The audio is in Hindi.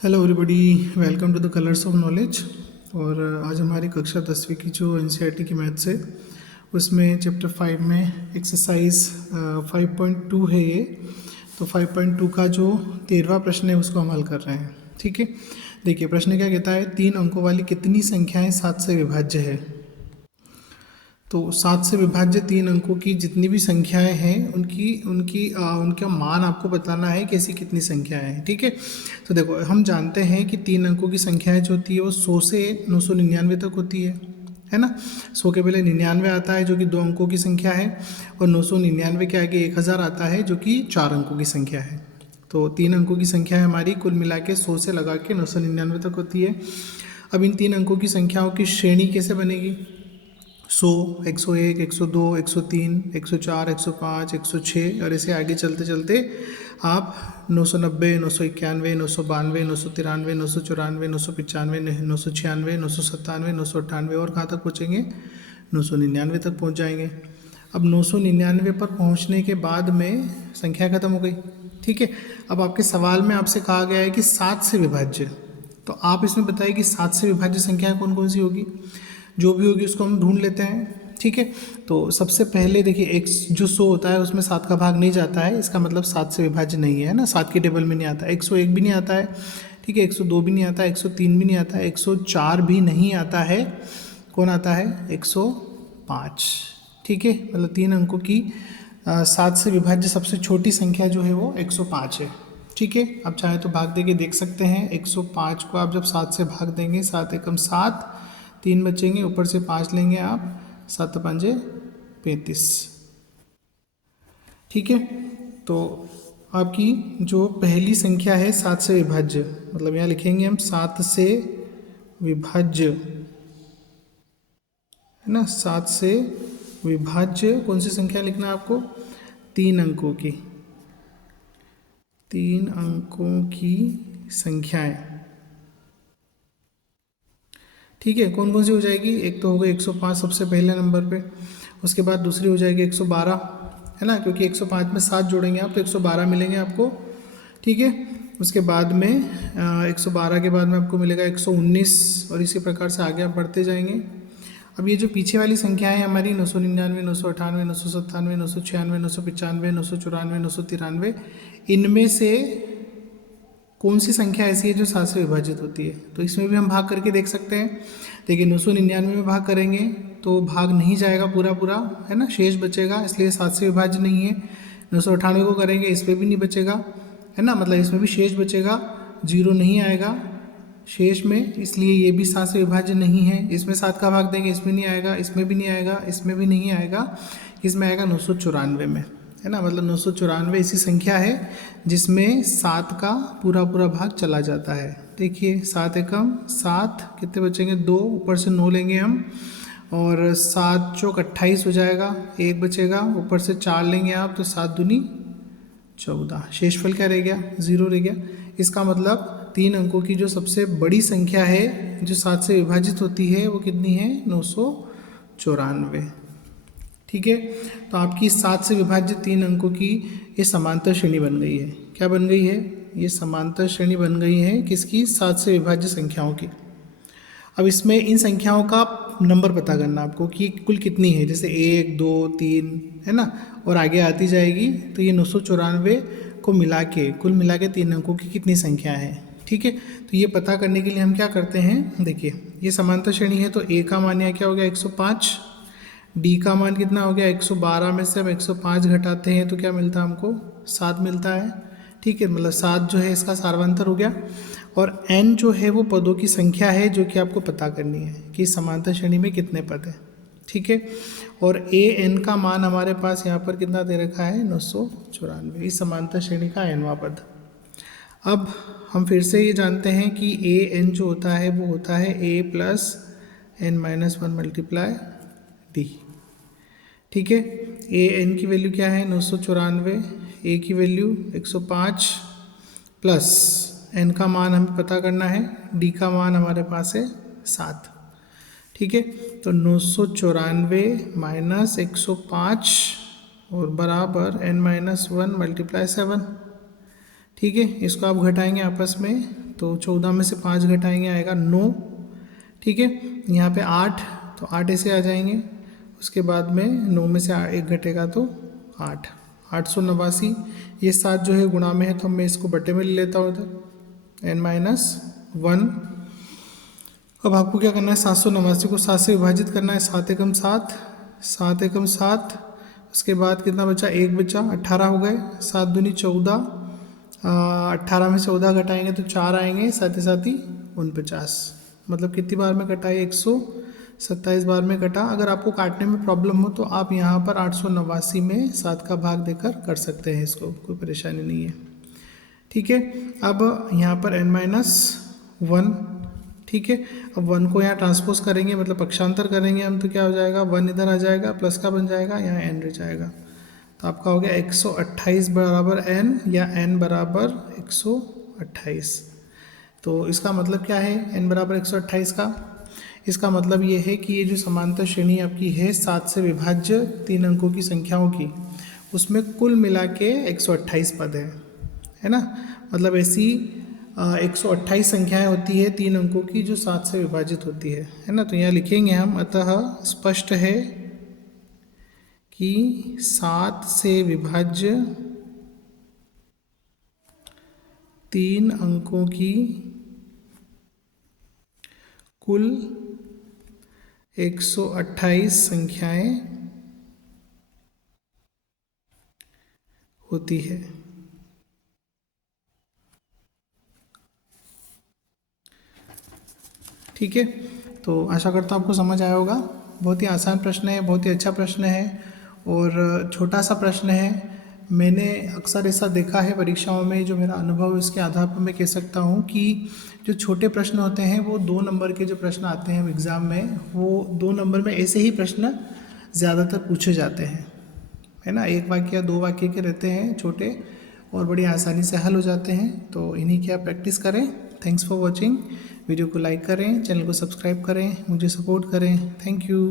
Hello everybody, welcome to the colours of knowledge. और आज हमारी कक्षा 10वीं की जो एनसीईआरटी की मैथ्स है उसमें चैप्टर 5 में एक्सरसाइज 5.2 है ये। तो 5.2 का जो 13वां प्रश्न है उसको हम हल कर रहे हैं। ठीक है, देखिए प्रश्न क्या कहता है, 3 अंकों वाली कितनी संख्याएं 7 से विभाज्य है। तो 7 से विभाज्य 3 अंकों की जितनी भी संख्याएं हैं उनका मान आपको बताना है कि ऐसी कितनी संख्याएं हैं। ठीक है, तो देखो हम जानते हैं कि 3 अंकों की संख्याएं जो होती है वो 100 से 999 तक होती है ना। 100 के पहले 99 आता है जो कि 2 अंकों की संख्या है, और 999 के आगे 1000 आता है जो कि 4 अंकों की संख्या है। तो 3 अंकों की संख्या है हमारी, कुल मिला के 100 से लगा के 999 तक होती है। अब इन 3 अंकों की संख्याओं की श्रेणी कैसे बनेगी। 100, 101, 102, 103, 104, 105, 106 और ऐसे आगे चलते चलते आप 990, 991, 992, 993, 994, 995, 996, 997, 998 और कहाँ तक पहुँचेंगे, 999 तक पहुँच जाएंगे। अब 999 पर पहुँचने के बाद में संख्या खत्म हो गई। ठीक है, अब आपके सवाल में आपसे कहा गया है कि 7 से विभाज्य, तो आप इसमें बताइए कि 7 से विभाज्य संख्याएं कौन कौन सी होगी। जो भी होगी उसको हम ढूंढ लेते हैं। ठीक है, तो सबसे पहले देखिए एक जो 100 होता है उसमें 7 का भाग नहीं जाता है, इसका मतलब 7 से विभाज्य नहीं है ना, 7 की टेबल में नहीं आता। 101 भी नहीं आता है, ठीक है, 102 भी नहीं आता, 103 भी नहीं आता, 104 भी नहीं आता है। कौन आता है, 105। ठीक है, मतलब 3 अंकों की 7 से विभाज्य सबसे छोटी संख्या जो है वो 105 है। ठीक है, आप चाहे तो भाग दे के देख सकते हैं। 105 को आप जब 7 से भाग देंगे, 7 एकम 7, 3 बचेंगे, ऊपर से 5 लेंगे आप, 7 पंजे 35। ठीक है, तो आपकी जो पहली संख्या है 7 से विभाज्य, मतलब यहाँ लिखेंगे हम 7 से विभाज्य, है ना। 7 से विभाज्य कौन सी संख्या लिखना है आपको, 3 अंकों की, 3 अंकों की संख्याएं। ठीक है, कौन कौन सी हो जाएगी, एक तो हो गई 105 सबसे पहले नंबर पे, उसके बाद दूसरी हो जाएगी 112, है ना, क्योंकि 105 में 7 जोड़ेंगे आप तो 112 मिलेंगे आपको। ठीक है, उसके बाद में 112 के बाद में आपको मिलेगा 119, और इसी प्रकार से आगे आप बढ़ते जाएंगे। अब ये जो पीछे वाली संख्या है हमारी 999, 998, 997, 996, 995, 994, 993, इनमें से कौन सी संख्या ऐसी है जो 7 से विभाजित होती है। तो इसमें भी हम भाग करके देख सकते हैं। देखिए 999 में भाग करेंगे तो भाग नहीं जाएगा पूरा पूरा, है ना, शेष बचेगा, इसलिए 7 से विभाज्य नहीं है। 998 को करेंगे, इस पर भी नहीं बचेगा, है ना, मतलब इसमें भी शेष बचेगा, 0 नहीं आएगा शेष में, इसलिए ये भी 7 से विभाज्य नहीं है। इसमें 7 का भाग देंगे, इसमें नहीं आएगा, इसमें भी नहीं आएगा, इसमें भी नहीं आएगा, इसमें आएगा 994 में, है ना, मतलब 994 ऐसी संख्या है जिसमें 7 का पूरा पूरा भाग चला जाता है। देखिए 7 एकम 7, कितने बचेंगे, 2, ऊपर से 9 लेंगे हम, और 7 चौक 28 हो जाएगा, 1 बचेगा, ऊपर से 4 लेंगे आप तो 7 दूनी 14, शेषफल क्या रह गया, 0 रह गया। इसका मतलब 3 अंकों की जो सबसे बड़ी संख्या है जो 7 से विभाजित होती है वो कितनी है, 994। ठीक है, तो आपकी 7 से विभाजित 3 अंकों की ये समांतर श्रेणी बन गई है। क्या बन गई है, ये समांतर श्रेणी बन गई है किसकी, 7 से विभाज्य संख्याओं की। अब इसमें इन संख्याओं का नंबर पता करना आपको कि कुल कितनी है, जैसे 1, 2, 3, है ना, और आगे आती जाएगी, तो ये 994 को मिला के कुल मिला के 3 अंकों की कितनी संख्या है। ठीक है, तो ये पता करने के लिए हम क्या करते हैं, देखिए ये समांतर श्रेणी है तो ए का मान यहाँ क्या हो गया, 105, डी का मान कितना हो गया, 112 में से हम 105 घटाते हैं तो क्या मिलता है हमको, 7 मिलता है। ठीक है, मतलब 7 जो है इसका सार्वंतर हो गया, और n जो है वो पदों की संख्या है जो कि आपको पता करनी है कि समांतर श्रेणी में कितने पद हैं। ठीक है, और an का मान हमारे पास यहाँ पर कितना दे रखा है, 994, इस समांतर श्रेणी का nवां पद। अब हम फिर से ये जानते हैं कि an जो होता है वो होता है a plus n-1 multiply d। ठीक है, an की वैल्यू क्या है, 994, a की वैल्यू 105, प्लस n का मान हमें पता करना है, d का मान हमारे पास है 7। ठीक है, तो 994 माइनस 105 और बराबर n-1 मल्टीप्लाई 7। ठीक है, इसको आप घटाएंगे आपस में तो 14 में से 5 घटाएंगे आएगा 9, ठीक है। यहाँ पे 8, तो 8 ऐसे आ जाएंगे। उसके बाद में 9 में से 1 घटेगा तो 8, 889। ये 7 जो है गुणा में है तो मैं इसको बटे में ले लेता हूँ इधर, n-1। अब आपको क्या करना है, 789 को 7 से विभाजित करना है, 7 एकम 7, 7 एकम 7। उसके बाद कितना बचा, 1 बचा, 18 हो गए, 7 दूनी 14, 18 में 14 घटाएंगे तो 4 आएंगे, साथ ही 49। मतलब कितनी बार में कटा है, 127 बार में कटा। अगर आपको काटने में प्रॉब्लम हो तो आप यहाँ पर 889 में 7 का भाग देकर कर सकते हैं इसको, कोई परेशानी नहीं है, ठीक है। अब यहाँ पर n-1, ठीक है। अब 1 को यहाँ ट्रांसपोज करेंगे, मतलब पक्षांतर करेंगे हम, तो क्या हो जाएगा, 1 इधर आ जाएगा, प्लस का बन जाएगा, यहाँ n रह जाएगा। तो आपका हो गया 128 बराबर n, या n बराबर 128। तो इसका मतलब क्या है n बराबर 128 का? इसका मतलब ये है कि ये जो समांतर श्रेणी आपकी है 7 से विभाज्य 3 अंकों की संख्याओं की, उसमें कुल मिला के 128 पद है ना। मतलब ऐसी 128 संख्याएं होती है 3 अंकों की जो 7 से विभाजित होती है ना। तो यहाँ लिखेंगे हम, अतः स्पष्ट है कि 7 से विभाज्य 3 अंकों की कुल 128 संख्याएं होती है। ठीक है, तो आशा करता हूँ आपको समझ आया होगा। बहुत ही आसान प्रश्न है, बहुत ही अच्छा प्रश्न है और छोटा सा प्रश्न है। मैंने अक्सर ऐसा देखा है परीक्षाओं में, जो मेरा अनुभव है उसके आधार पर मैं कह सकता हूँ कि जो छोटे प्रश्न होते हैं वो 2 नंबर के जो प्रश्न आते हैं एग्ज़ाम में, वो 2 नंबर में ऐसे ही प्रश्न ज़्यादातर पूछे जाते हैं, है ना। 1 वाक्य या 2 वाक्य के रहते हैं छोटे और बड़ी आसानी से हल हो जाते हैं। तो इन्हीं की आप प्रैक्टिस करें। Thanks for watching. वीडियो को लाइक करें, चैनल को सब्सक्राइब करें, मुझे सपोर्ट करें। Thank you.